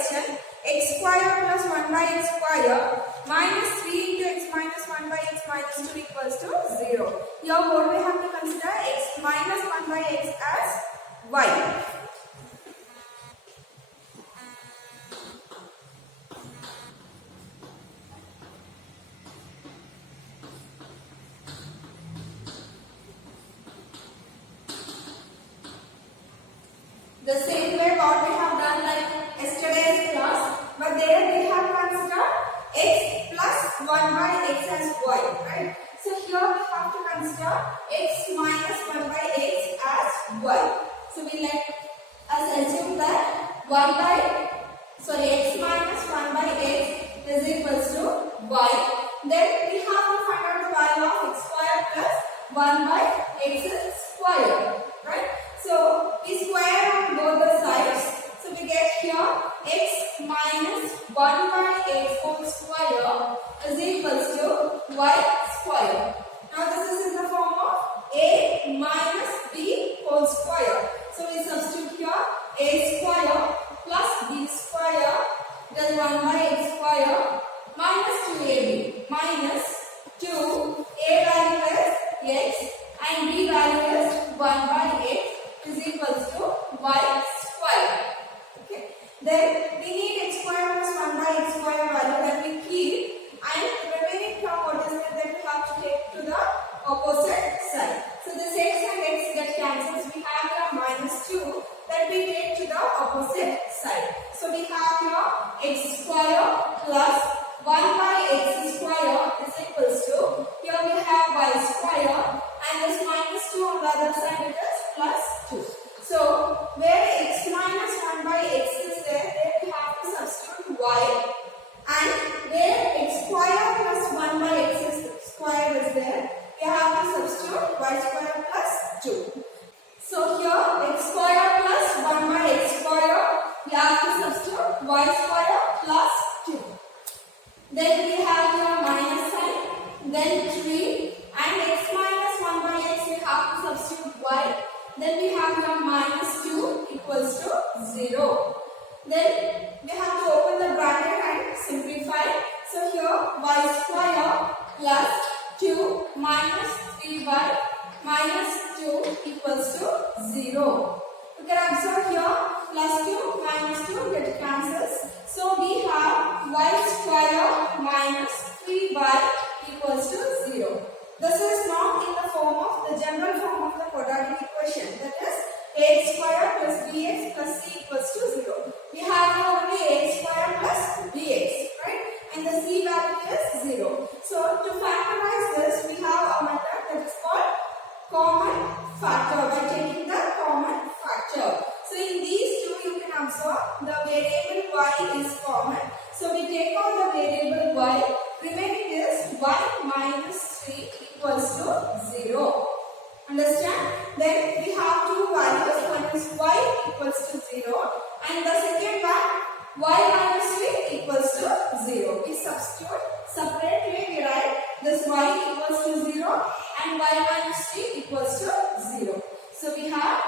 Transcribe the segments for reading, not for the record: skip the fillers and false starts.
question, x square plus 1 by x square minus 3 into x minus 1 by x minus 2 equals to 0. Here what we have to consider, x minus 1 by x as y. The same way what we have done like yesterday's class, but there we have considered x plus 1 by x as y, right? So here we have to consider x minus 1 by x as y. So we let us assume that x minus 1 by x is equals to y. Then we have to find out the value of x square plus 1 by x square, right? So we square on both the sides. So we get here x minus 1 by x whole square is equals to y square. Now this is in the form of a minus b whole square. So we substitute here a square plus b square, then 1 by x square minus 2ab minus 2, a value is x and b value is 1 by x is equals to y square. Okay. Then we need x square plus 1 by x square value that we keep, and the remaining term what is that we have to take to the opposite side. So this x and x get cancelled. We have here minus 2 that we take to the opposite side. So we have here x square plus 1 by x square is equals to, here we have y square and this minus 2 on the other side it is plus 2. So where x minus 1 by x is there we have to substitute y, and where x square plus 1 by x square is there, we have to substitute y square plus 2. So here x square plus 1 by x square, we have to substitute y square plus 2. Then we have here minus sign, then 3, and x minus 1 by x we have to substitute y. Then we have here minus 2 equals to 0. Then we have to open the bracket and simplify. So here y square plus 2 minus 3y minus 2 equals to 0. You can observe here plus 2 minus 2 get cancels. So we have y square minus 3y equals to 0. This is not in the form of the general form of the quadratic equation, that is ax square plus bx plus c equals to 0. We have here only ax square plus bx, right? And the c value is 0. So to factorize this, we have a method that is called common factor, by taking the common factor. So in these two you can observe the variable y is common. So we take out the variable y, remaining is y minus 3 equals to 0. Understand? Then we have two values, one is y equals to 0 and the second one y minus 3 equals to 0. We substitute separately, we write this y equals to 0 and y minus 3 equals to 0. So we have,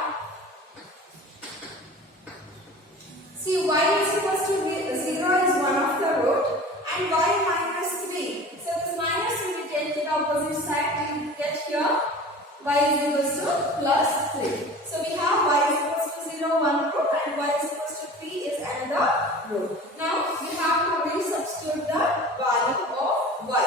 see, y is equals to 0 is one of the root and y minus 3. So this minus 3 we take to the opposite side, we get here y is equals to plus 3. So we have y is equals to 0 one root and y is equals to 3 is another root. Now we have to resubstitute the value of y.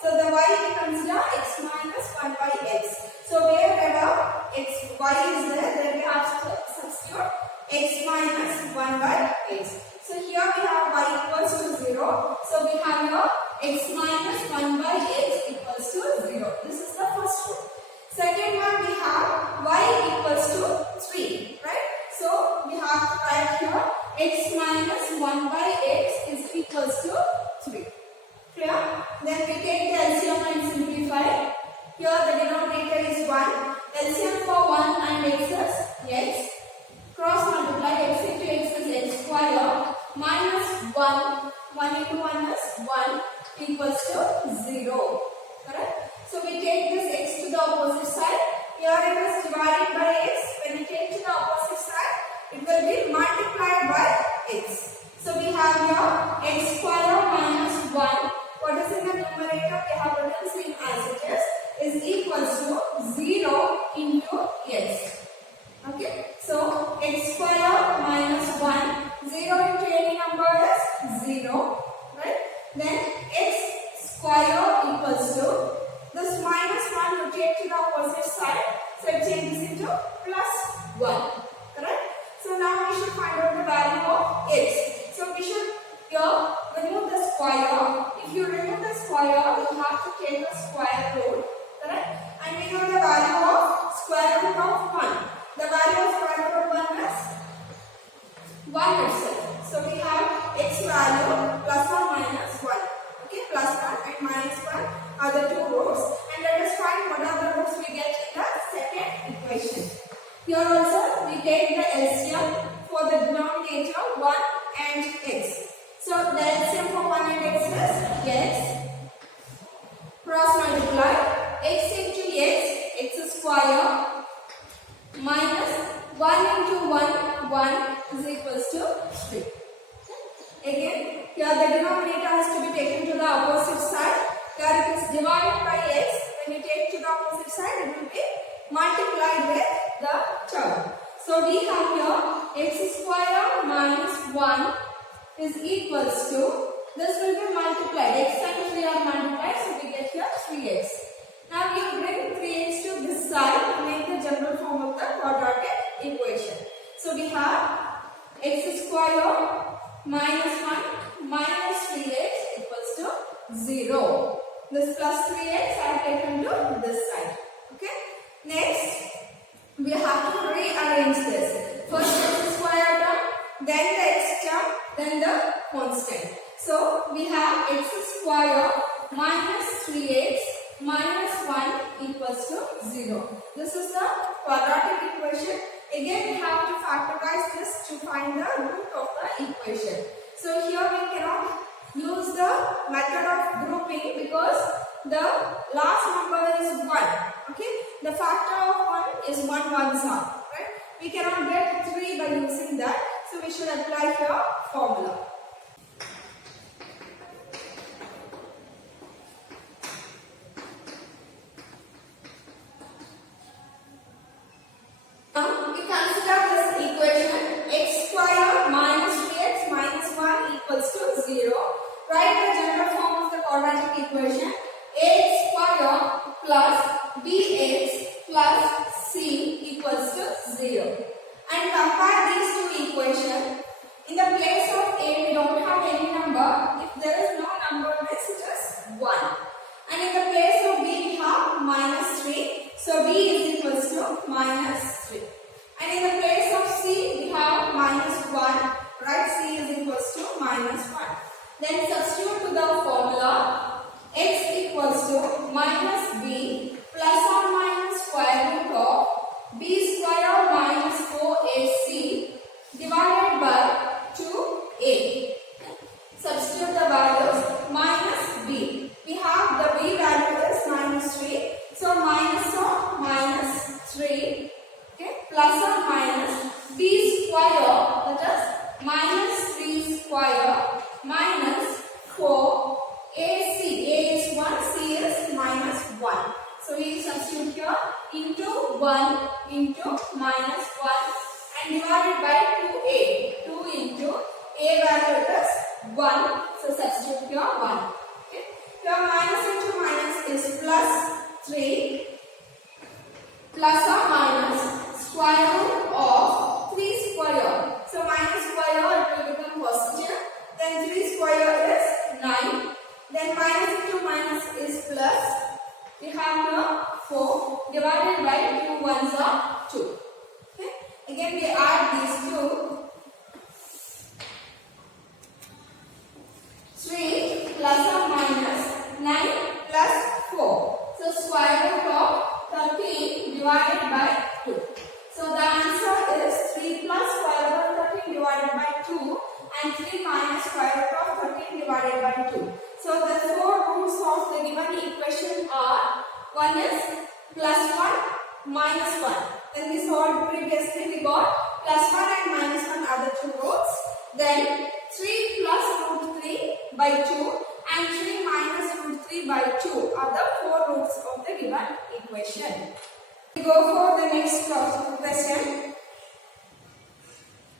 So the y we consider x minus 1 by x. So wherever y is there we have to substitute x minus 1 by x. So here we have y equals to 0. So we have here x minus 1 by x equals to 0. This is the first root. Second one we have y equals to 3, right? So we have to write here x minus 1 by x is equals to 3. Clear? Then we take the LCM and simplify. Here the denominator is 1. LCM for 1 and x is x. Cross multiply x into x is x square minus 1. 1 into 1 is 1 equals to 0. Correct? So we take this x to the opposite side. Here it is divided by x. When we take to the opposite side, it will be multiplied by x. So we have here x square minus 1. What is in the numerator? We have written same as it is equals to 0 into x. Okay, so x square minus 1, 0 into any number is 0, right? Then x square equals to, this minus 1 rotate to the opposite side, so it changes into plus 1, correct? So now we should find out the value of x. So we should here remove the square. If you remove the square, you have to take the square root, correct? And we know the value of square root of 1. The value of square root of 1 is 1 itself. So we have x value plus or minus 1. Okay, plus 1 and minus 1 are the two roots. And let us find what are the roots we get in the second equation. Here also we take the LCM for the denominator 1 and x. So the LCM for 1 and x is x. Cross multiply x into x square minus 1 into 1 is equals to 3. Again, here the denominator has to be taken to the opposite side. Here it is divided by x. When you take to the opposite side, it will be multiplied with the term. So we have here x square minus 1 is equals to, this will be multiplied. X and 3 are multiplied, so we get here 3x. Now you bring 3x to this side to make the general form of the quadratic equation. So we have x square minus 1 minus 3x equals to 0. This plus 3x I have taken to this side. Okay. Next, we have to rearrange this. First x square term, then the x term, then the constant. So we have x square minus 3x minus 1 equals to 0. This is the quadratic equation. Again, we have to factorize this to find the root of the equation. So here we cannot use the method of grouping because the last number is 1. Okay, the factor of 1 is 1 ones are, right? We cannot get 3 by using that. So we should apply here formula. Now we consider this equation x square minus 3x minus 1 equals to 0. Write the general form of the quadratic equation: ax square plus bx plus c equals to 0. And compare these two equations. In the place of a, we don't have any number. If there is no number, means it is 1. And in the place of b, we have minus 3. So b is equals to minus 3. And in the place of c, we have minus 1. Right, c is equals to minus 1. Then substitute to the formula x equals to minus b plus or minus square root of b square minus 4ac divided by 2a. Substitute the values minus b. We have the b value is minus 3. So minus or minus 3, okay, plus or minus b square, that is minus 3 square minus 4 ac. A is 1, c is minus 1. So we substitute here into 1 into minus 1 and divided by 2a. 2 into a value is 1. So substitute here 1. Okay. Here minus into minus is plus 3 plus or minus square root of 3 square. So minus square it will become positive. Then 3 square is 9. Then minus into minus is plus. We have here 4 divided by 2 ones are 2. Okay. Again we add these two. 3 plus or minus 9 plus 4. So square root of 13 divided by 2. So the answer is 3 plus square root of 13 divided by 2 and 3 minus square root of 13 divided by 2. So the four roots of the given equation are, one is plus 1 minus 1. Then we solved previously, we got plus 1 and minus 1 are the two roots. Then 3 plus root 3 by 2 and 3 minus root 3 by 2 are the 4 roots of the given equation. We go for the next question.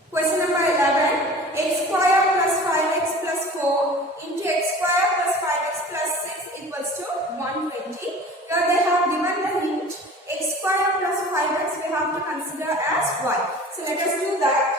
Question number 11. X square plus 5x plus 4 into x square plus 5x plus 6 equals to 120. Here they have given the hint. X square plus 5x we have to consider as y. So let us do that.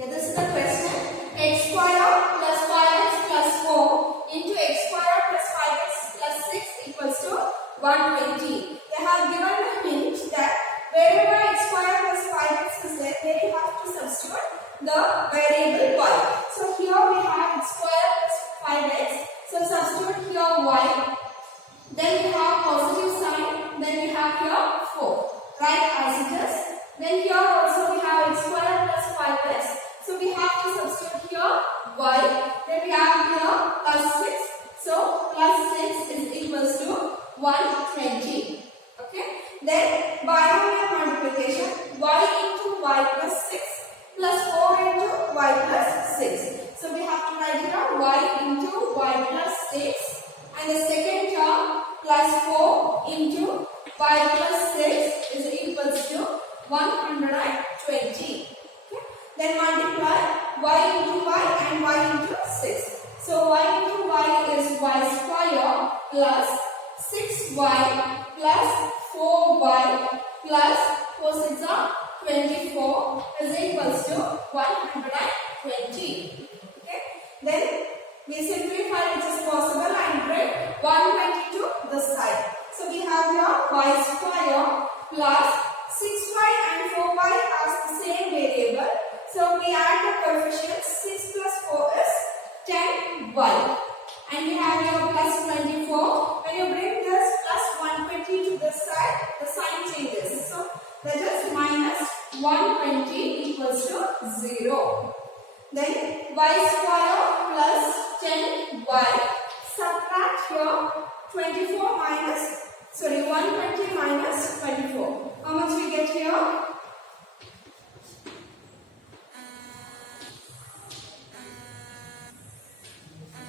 Okay, this is the question. X square plus 5x plus 4 into x square plus 5x plus 6 equals to 120. They have given the hint that wherever x square plus 5x is there, they have to substitute the variable y. So here we have x square plus 5x. So substitute here y. Then we have positive sign. Then we have here 4. Right as it is. Then here also we have x square plus 5x. So we have to substitute here y. Then we have here plus 6. So plus 6 is equals to 120. Okay. Then binomial multiplication. Y into y plus 6 plus 4 into y plus 6. So we have to write here y into y plus 6. And the second term plus 4 into y plus 6 is equals to 120. Then multiply y into y and y into 6. So y into y is y square plus 6y plus 4y plus 4 6 are 24 is equals to 120. Okay. Then we simplify which is possible and bring 120 to the side. So we have here y square plus 6y and 4y as the same variable. So we add the coefficients. 6 plus 4 is 10y. And we have here plus 24. When you bring this plus 120 to this side, the sign changes. So that is minus 120 equals to 0. Then y square plus 10y. Subtract here 24 minus, 120 minus 24. How much we get here?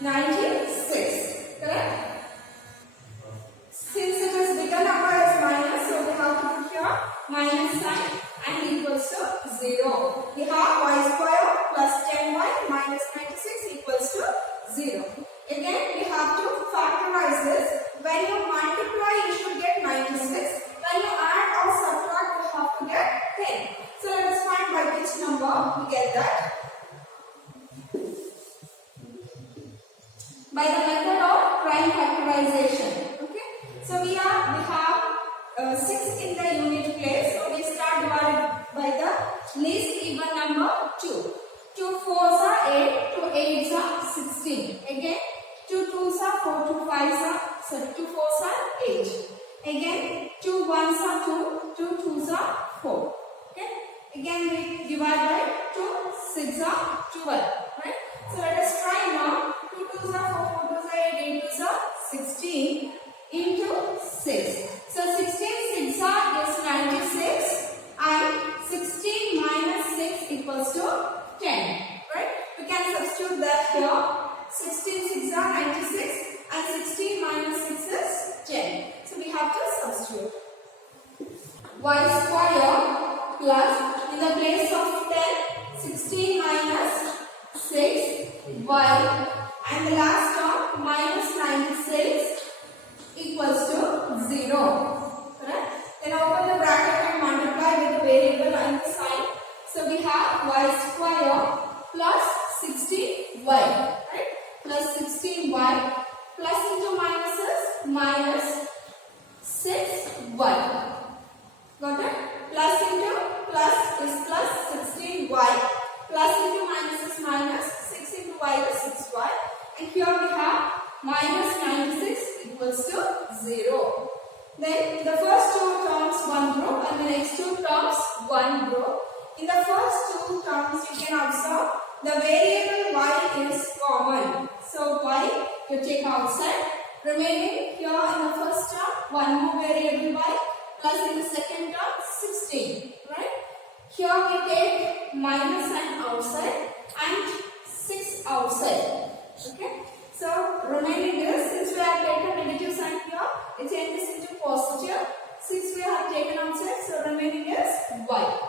96, correct? Since it is bigger number is minus, so we have to put here minus sign and equals to 0. We have y square plus 10y minus 96 equals to 0. Again, we have to factorize this. When you multiply, you should get 96. When you add or subtract, you have to get 10. So let us find by which number we get that. By the method of prime factorization. Okay. So we have 6 in the unit place. So we start divided by the least even number 2. 2 4s are 8, 2 8s are 16. Again 2 2s are 4, 2 5s are 2 4s are 8. Again 2 1s are 2, 2 2s are 4. Okay. Again we divide by 2 6 are 12. Right. So let us try now. 2 2s are 4, 4 2s are 8, 8 2s are 16 into 6. So 16 6 are is 96 and 16 minus 6 equals to 10. Right? We can substitute that here. 16 6 are 96 and 16 minus 6 is 10. So we have to substitute. Y square plus in the place of 10, 16 minus 6 y and the last term minus 96 equals to 0. Correct? Then open the bracket and multiply with the variable and the sign. So we have y square plus 16y. Right? Plus 16y plus into minus is minus 6y. Got it? Plus into plus is plus 16y. Plus into minus is minus 6 into y is 6y. And here we have minus 96 equals to 0. Then the first two terms one group and the next two terms one group. In the first two you can observe the variable y is common. So y you take outside. Remaining here in the first term, one more variable y, plus in the second term 16. Right? Here we take minus sign outside and 6 outside. Okay? So remaining is, since we have taken negative sign here, it changes into positive. 6 we have taken outside, so remaining is y.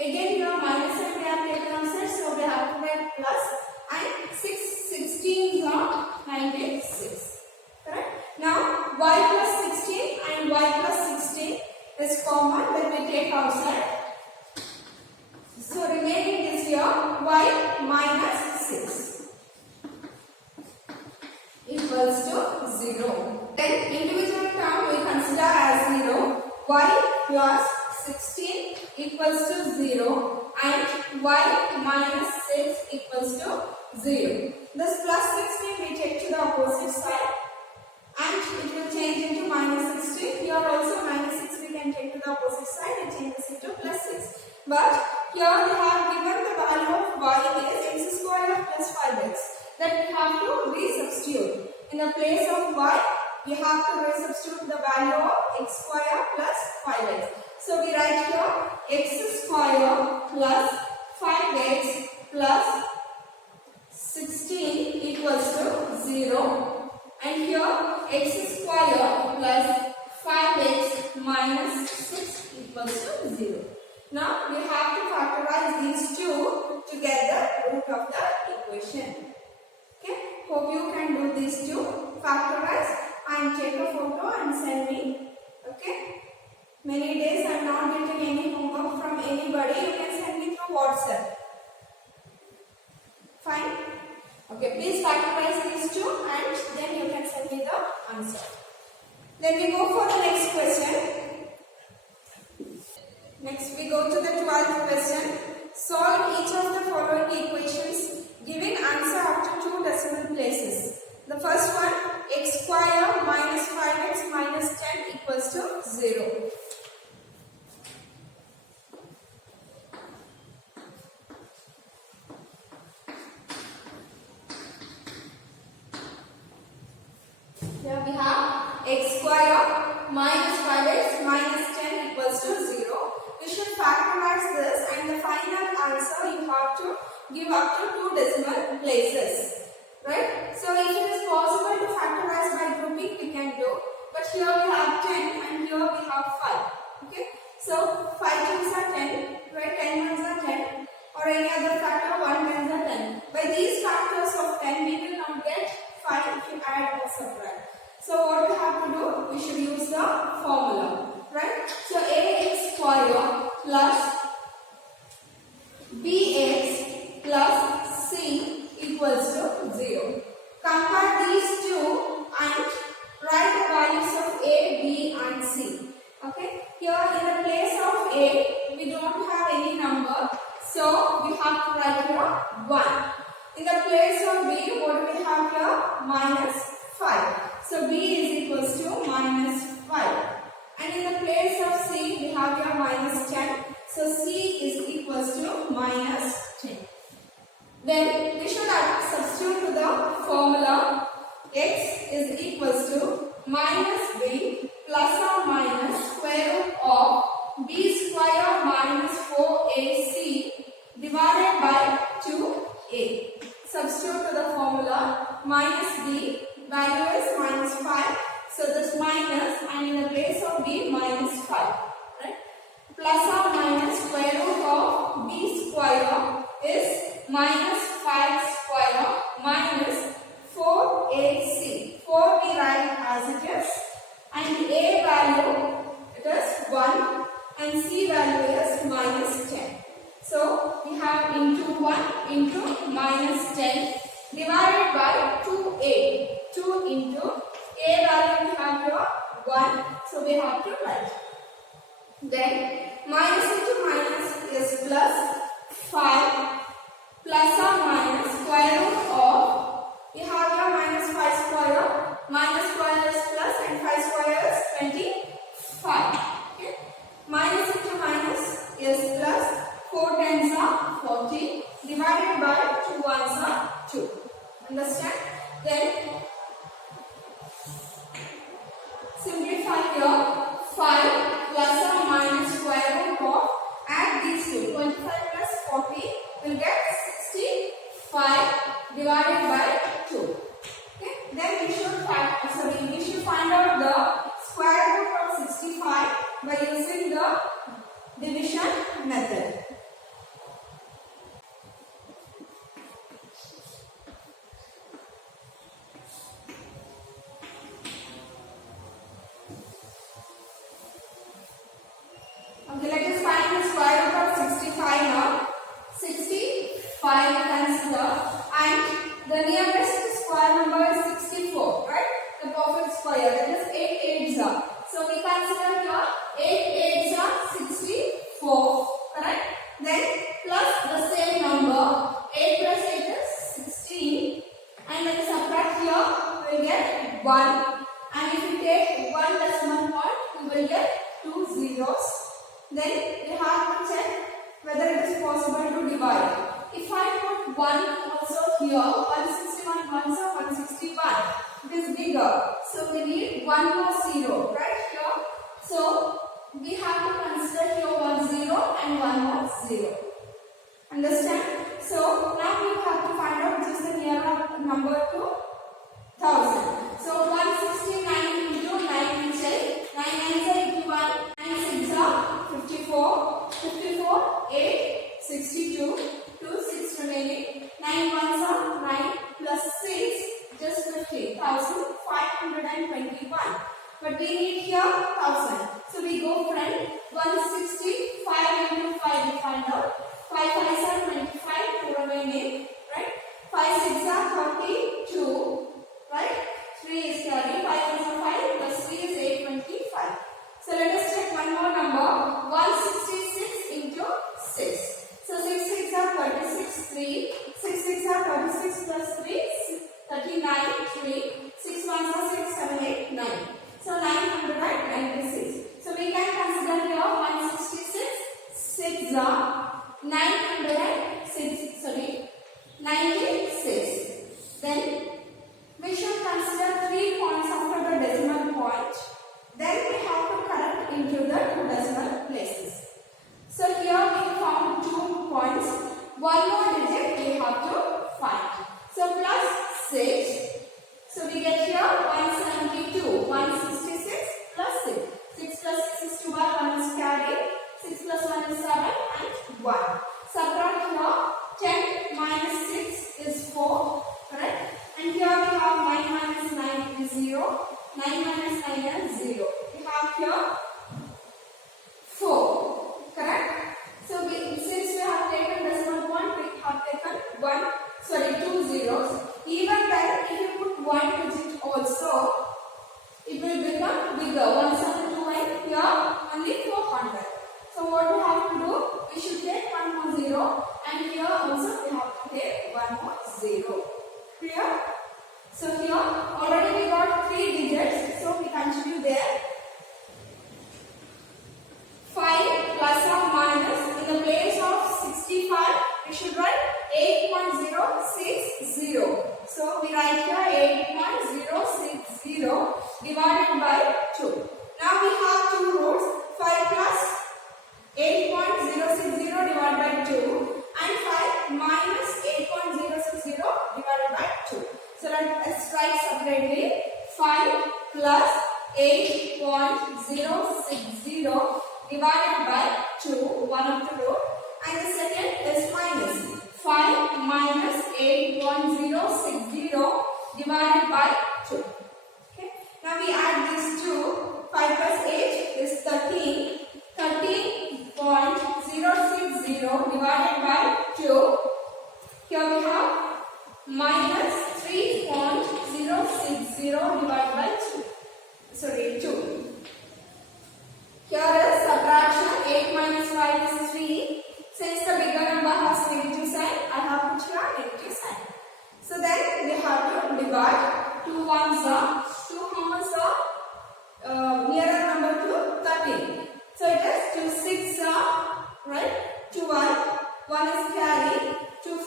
Again here minus sign we have taken outside, so we have to write plus, and 16 are 96. Correct? Now y plus 16 and y plus 16 is common when we take outside. So remaining is here y minus 6 equals to 0. Then individual term we consider as 0. Y plus 16 equals to 0 and y minus 6 equals to 0. This plus 16 we take to the opposite side and it will change into minus 16. Here also minus 6 we can take to the opposite side, it changes into plus 6. But here we have given the value of y is x square plus 5x. That we have to resubstitute. In the place of y, we have to resubstitute the value of x square plus 5x. So we write here x square plus 5x plus 16 equals to 0. And here x square plus 5x minus 6 equals to 0. Now we have to factorize these two to get the root of the equation. Okay, hope you can do these two. Factorize and take a photo and send me. Okay, many days I am not getting any homework from anybody. You can send me through WhatsApp. Fine. Okay, please factorize these two and then you can send me the answer. Then we go for the next question. Next we go to the 12th question. Solve each of the following equations giving answer up to 2 decimal places. The first one, x square minus 5x minus 10 equals to 0. Here we have x square minus 5x minus 10 equals to 0. We should factorize this and the final answer you have to give up to 2 decimal places. Right? So if it is possible to factorize by grouping, we can do. But here we have 10 and here we have 5. Okay? So 5 tens are 10, right? 10 ones are 10 or any other factor 1 tens are 10. By these factors of 10 we will not get 5 if you add or subtract. So what we have to do? We should use the formula. Right? So ax square plus bx plus c equals to 0. Compare these two and write the values of a, b and c. Okay. Here in the place of a, we don't have any number. So we have to write here 1. In the place of b, what do we have here? Minus 5. So b is equals to minus 5. And in the place of c, we have here minus 10. So c is equals to minus 10. Then we should substitute to the formula x is equals to minus b plus or minus square root of b square minus 4ac divided by 2a. Substitute to the formula minus b, value is minus 5. So this minus and in the place of b minus 5. Right? Plus or minus square root of b square is minus 5 square minus 4ac. 4 we write as it is and a value it is 1 and c value is minus 10. So we have into 1 into minus 10 divided by 2a. 2 into a value we have here 1. So we have to write. Then minus into minus is plus 5 plus or minus square root of, we have here minus 5 square, minus square is plus and 5 square is 25. Okay. Minus into minus is plus, 4 tens are 40 divided by 2 ones are 2. Understand? Then simplify here. 5 plus or minus square root of, add these two. 25 plus 40 will get 65 divided by 2. Okay? Then we should find out the square root of 65 by using the division method. Okay, let us find the square root of 65 now. 65 consider, and the nearest square number is 64, right? The perfect square, that is 8 eights are. So we consider here 8 eights are 64, correct? Then plus the same number, 8 plus 8 is 16, and when we subtract here, we will get 1. And if we take 1 decimal point, we will get 2 zeros. Then we have to check whether it is possible to divide. If I put 1 also here, 161 ones are 161. It is bigger. So we need 1 more 0 right here. So we have to consider here 1 0 and 1 more 0. Understand? So now we have to find out which is the nearer number to 1000. So 169 into 9 will check. 9 9s are 81. 9 6 are 54. 54, 8, 62. 2 6 remaining. 9 ones are 9 plus 6 just 50. 1521. But we need here 1000. So we go from 165 into 5 we find out. 5 5s are 25, 2 remaining, right? 5 6 are 32, right? 3 is carry. 5 is 5 plus 3 is 825. So let us check one more number. 166 into 6. So 6 6 are 36, 3. 6 6 are 36 plus 3, 39, 3. 6 ones are 6, 7, 8, 9. So 996. So we can consider here 166, 6 are 906, sorry, 96. Then we should consider 3 points after the decimal point. Then we have to correct into the 2 decimal places. So here we found 2 points. One more digit we have to find. So plus 6. So we get here 172. 166 plus 6. 6 plus 6 is 2 bar, 1 is carry. 6 plus 1 is 7 and 1. Subtract here 10 minus 6 is 4. Correct? And here we have 9 minus 9 is 0. 9 minus 9 is 0. We have here 4. Correct? So since we have taken decimal point, we have taken 2 zeros. Even then, if you put 1 digit also, it will become bigger. 172 here only 400. So what we have to do? We should take 1 more 0, and here also we have to take 1 more 0. Clear? So here already we got 3 digits, so we continue there. 5 plus or minus, in the place of 65 we should write 8.060. So we write here 8.060 divided by 2. Now we have 2 roots. 5 plus 8.060 divided by 2 and 5 minus 8.060 divided by 2. So let us write separately. 5 plus 8.060 divided by 2, one of the root, and the second is minus 5 minus 8.060 divided by 2. Okay. Now we add these two. 5 plus 8 is 13. 13.060 divided by 2. Here we have minus 3.060 divided by 2. 2. Here is subtraction. 8 minus 5 is 3. Since the bigger number has negative sign, I have put here negative sign. So then we have to divide. 2 ones are 2 numbers are nearer number to 13. So it is 2 6 are right. 2 1 1 is carry. 2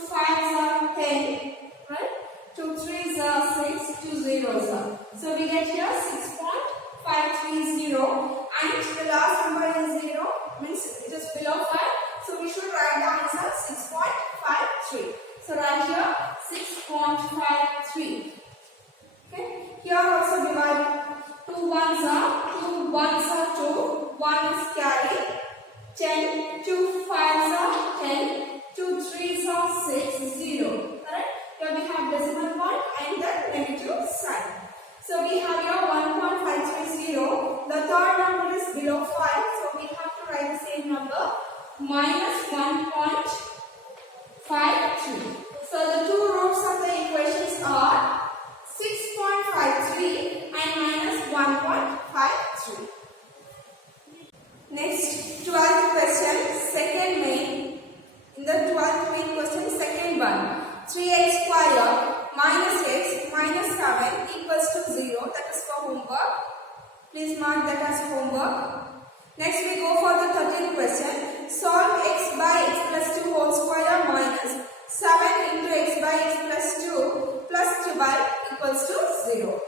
3. So write here 6.53. Okay. Here also divide. 2 ones are 2. 1 is carry. 10. 2 5s are 10. 2 3s are 6. 0. Correct. Here we have decimal point and the negative sign. So we have here 1.530. The third number is below 5. So we have to write the same number. Minus 1.52. So the two roots of the equations are 6.53 and minus 1.53. Next, 12th question, second main. In the 12th main question, second one. 3x square minus x minus 7 equals to 0. That is for homework. Please mark that as homework. Next we go for the 13th question. Solve x by x plus 2 whole square minus 7 into x by x plus 2 plus 12 equals to 0.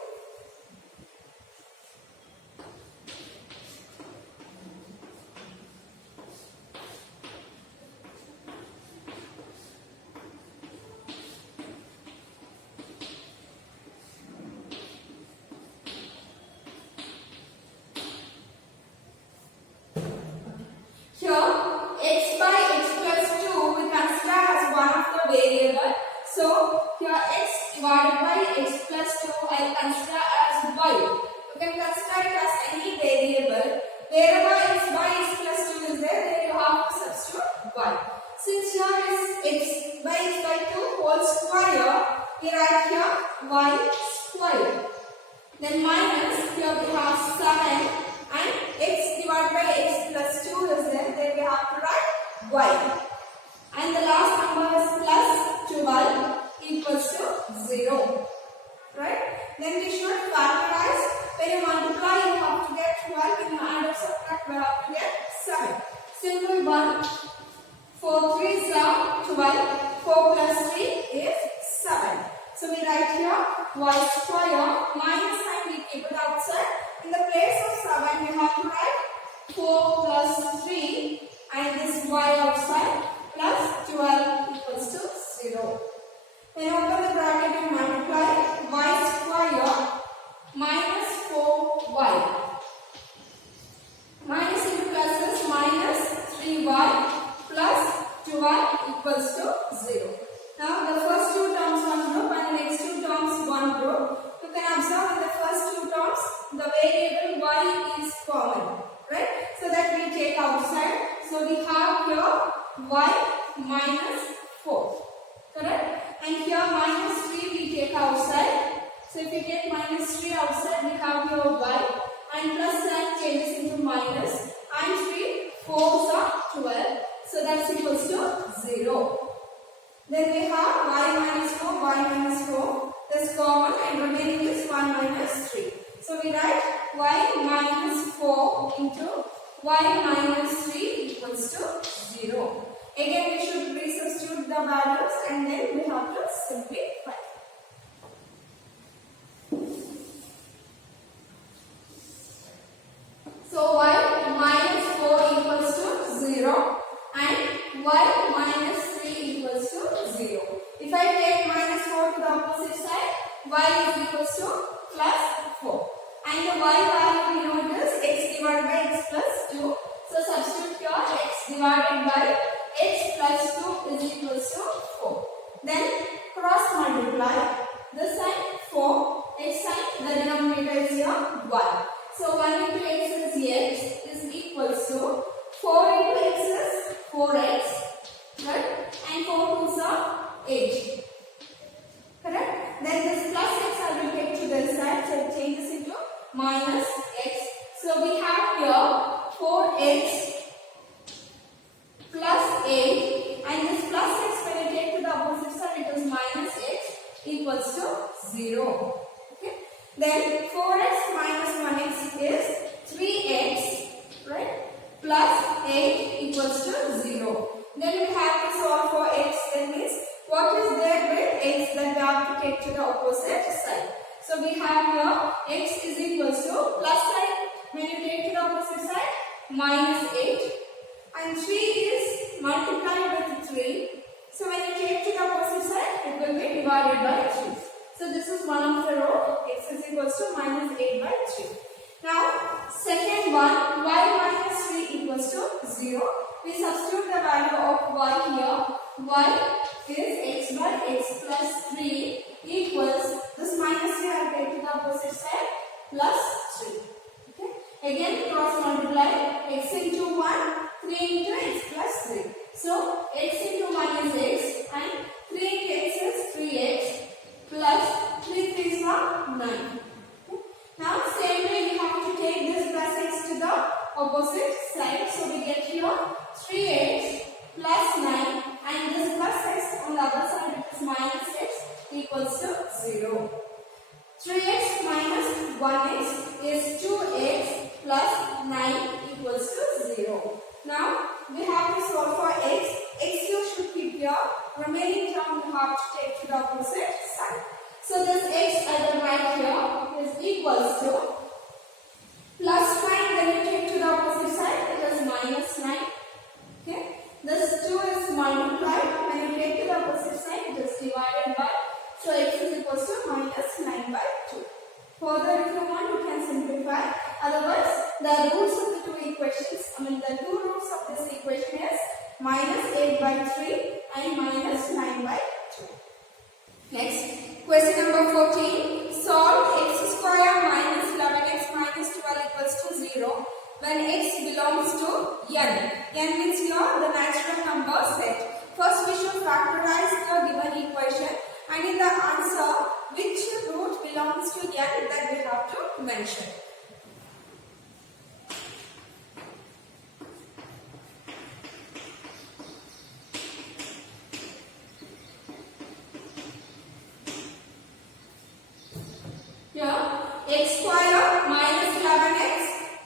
So here x divided by x plus 2 I will consider as y. You can consider it as any variable. Wherever x by x plus 2 is there you have to substitute y. Since here is x by 2 whole square, we write here y square. Then minus, here we have 7 and x divided by x plus 2 is there. Then we have to write y. And the last number is plus 12 equals to 0. Right? Then we should factorize. When you multiply, you have to get 12. When you add or subtract, you have to get 7. Simple one. 4 3s are 12. 4 plus 3 is 7. So we write here y square minus sign we keep it outside. In the place of 7, we have to write 4 plus 3 and this y outside. Plus 12 equals to 0. Then open the bracket and multiply y square minus 4y. Minus into plus is minus 3y plus 12 equals to 0. Now the first two terms one group and the next two terms one group. You can observe in the first two terms the variable y is common. Right? So that we take outside. So we have here y minus 4. Correct? And here minus 3 we take outside. So if we take minus 3 outside, we have here y. And plus sign changes into minus. And 3, 4s are 12. So that's equals to 0. Then we have y minus 4, y minus 4. That's common and remaining is 1 minus 3. So we write y minus 4 into y minus 3 equals to 0. Again we should resubstitute the values and then we have to simplify. So y minus 4 equals to 0 and y minus 3 equals to 0. If I take minus 4 to the opposite side, y is equals to plus 4. And the y value we know is x divided by x plus 2. So substitute here x divided by x plus 2 is equals to 4. Then cross multiply. This side 4, x side the denominator is here 1. So 1 into x is equals to 4 into x is 4x. Right? And 4 2s are 8. Correct? Then this plus x I will take to this side. So it changes into minus x. So we have here 4x plus 8 and this plus x when you take to the opposite side it is minus x equals to 0. Okay. Then 4x minus 1x is 3x, right, plus 8 equals to 0. Then we have to solve for x. That means what is there with x that we have to take to the opposite side. So we have here x is equals to plus sign when you take to the opposite side minus 8 and 3 is multiplied with 3. So when you take to divided by 3. So this is one of the row, x is equals to minus 8 by 3. Now second one, y minus 3 equals to 0. We substitute the value of y here. Y is x by x plus 3 equals, this minus 3 I will take to the opposite side, plus 3. Okay. Again cross multiply, x into 1, 3 into x plus 3. So x into 1 is x and 3 into x is 3x plus 3 3s are 9. Okay. Now same way we have to take this plus x to the opposite side. So we get here 3x plus 9 and this plus x on the other side it is minus x equals to 0. 3x minus 1x is 2x plus 9 equals to 0. Now we have to solve for x. X you should keep here. Remaining term you have to take to the opposite side. So this x at the right here is equals to plus 9, when you take to the opposite side it is minus 9. Okay. This 2 is multiplied, when you take to the opposite side it is divided by, so x is equals to minus 9 by 2. Further if you want you can simplify, otherwise the roots of the two equations, the two roots of this equation is minus 8 by 3 and minus 9 by 2. Next, question number 14. Solve x square minus 11x minus 12 equals to 0 when x belongs to n. N means here the natural number set. First we should factorize the given equation and in the answer which root belongs to n that we have to mention. Here x square minus 11x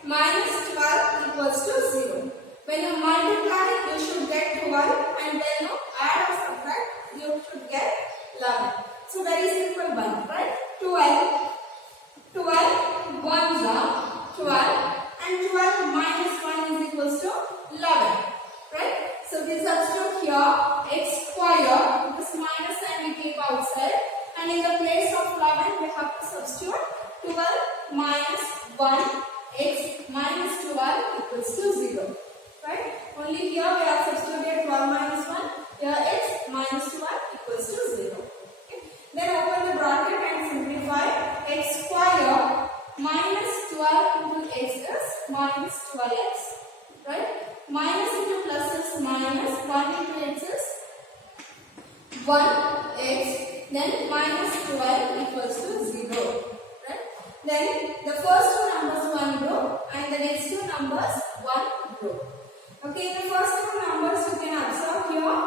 minus 12 equals to 0. When you multiply you should get 12 and then you add or subtract you should get 11. So very simple one, right? 12 ones are 12 and 12 minus 1 is equals to 11, right? So we substitute here x square, this minus sign we keep outside and in the place of 11 we have to substitute 12 minus 1, x minus 12 equals to 0, right? Only here we have substituted 12 minus 1, here x minus 12 equals to 0. Okay. Then open the bracket and simplify. X square minus 12 into x is minus 12x, right? Minus into plus is minus, 1 into x is 1x, then minus 12 equals to 0, right? Then the first two numbers 1 row and the next two numbers 1 row. Okay, the first two numbers you can observe here,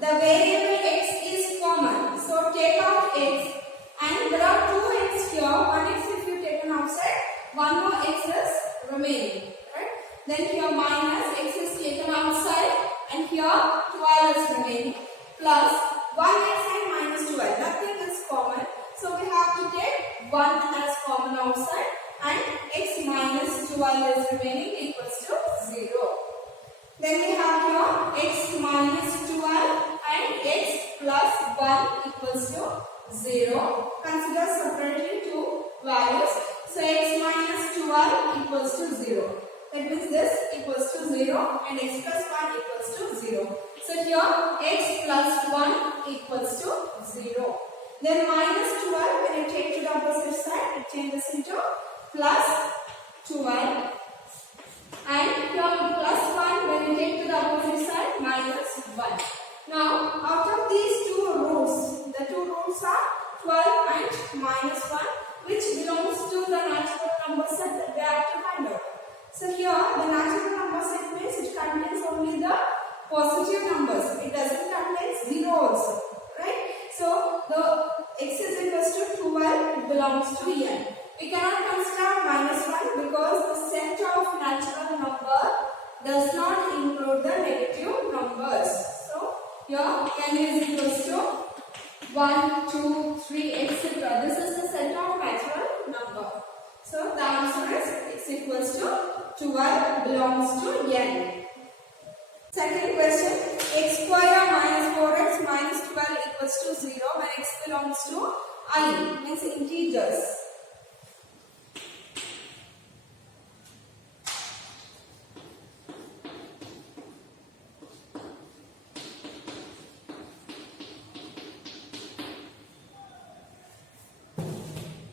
the variable x is common. So take out x and there are two x here, one x if you take an outside, one more x is remaining, right? Then here minus x is taken outside and here 12 is remaining plus 1x and minus 12. Nothing is common. So we have to take 1 as common outside and x minus 12 is remaining equals to 0. Then we have here x minus 12 and x plus 1 equals to 0. Consider separately two values. So x minus 12 equals to 0. That means this equals to 0 and x plus 1 equals to 0. So here x plus 1 equals to 0. Then minus 12 when you take to the opposite side it changes into plus 12. And here plus 1 when you take to the opposite side minus 1. Now out of these two roots, the two roots are 12 and minus 1 which belongs to the natural number set that we have to find out. So here the natural number set means it contains only the positive numbers. It doesn't contain 0 also, right? So the x is equals to 12, it belongs to n. We cannot consider minus 1 because the set of natural number does not include the negative numbers. So here n is equals to 1, 2, 3, etc. This is the set of natural number. So the answer is x equals to 12 belongs to n. Second question, x square minus 4x minus 12 equals to 0 when x belongs I means integers.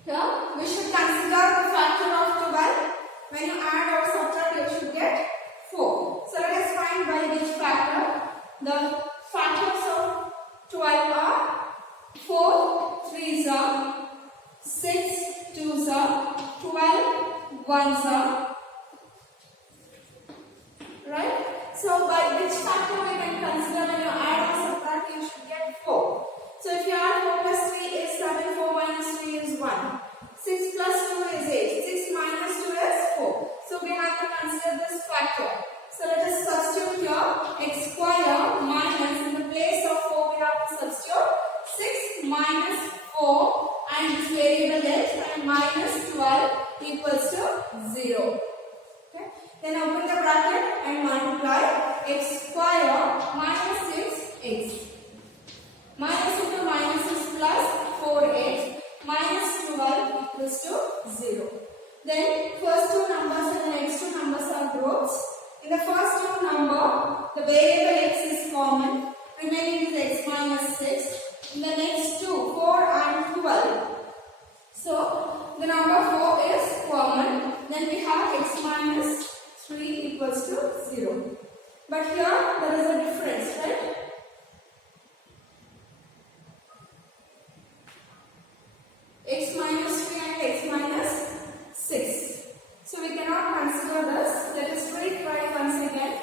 Here we should consider the factor of 12. When you add or subtract, you should get 4. So let us find by which factor. The factors of 12 are 4 3s are 6 2s are 12 1s are. Right? So by which factor we can consider when you add or subtract, you should get 4. So if you add 4 plus 3 is 7, 4 minus 3 is 1. 6 plus 2 is 8. 6 minus 2 is 4. So we have to consider this factor. So let us substitute here x square minus, in the place of 4 we have to substitute 6 minus 4 and this variable is and minus 12 equals to 0. Okay. Then open the bracket and multiply x square minus 6x. Minus into minus is plus 4x minus 12 equals to 0. Then first two numbers and the next two numbers are groups. In the first two number, the variable x is common, remaining is x minus 6. In the next two, 4 and 12. So the number 4 is common. Then we have x minus 3 equals to 0. But here there is a difference, right? X minus 3 and x minus 6. So we cannot consider this. Let us retry once again.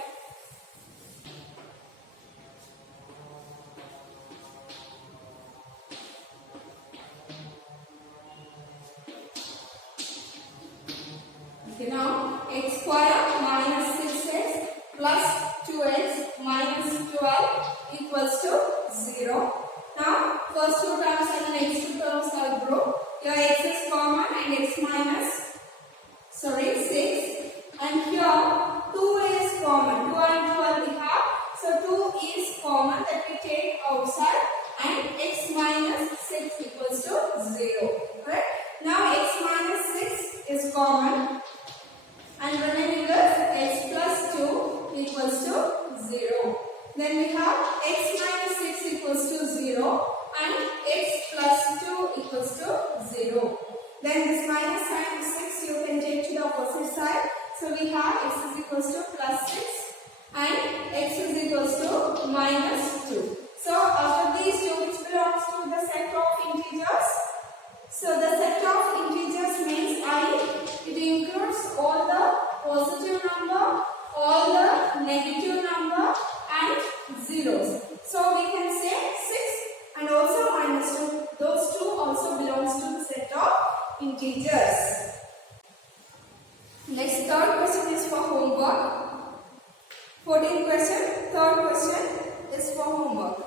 Okay, now x square minus 6x plus 2x minus 12 equals to 0. Now, first two terms and the next two terms are grouped. Here x is common and x minus 6. And here 2 is common. 2 and 12 we have. So 2 is common that we take outside and x minus 6 equals to 0. Right? Now x minus 6 is common and remaining is x plus 2 equals to 0. Then we have x minus 6 equals to 0 and x plus 2 equals to 0. Then this minus sign 6 you can take to the opposite side. So we have x is equals to plus 6 and x is equals to minus 2. So after these two, which belongs to the set of integers? So the set of integers means it includes all the positive number, all the negative number and zeros. So we can say 6 and also minus 2. Those two also belongs to the set of integers. Next, third question is for homework. 14th question, third question is for homework.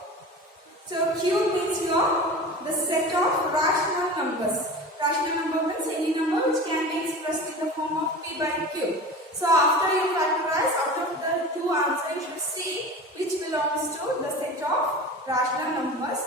So Q means the set of rational numbers. Rational number means any number which can be expressed in the form of P by Q. So after you factorize, out of the two answers, you should see which belongs to the set of rational numbers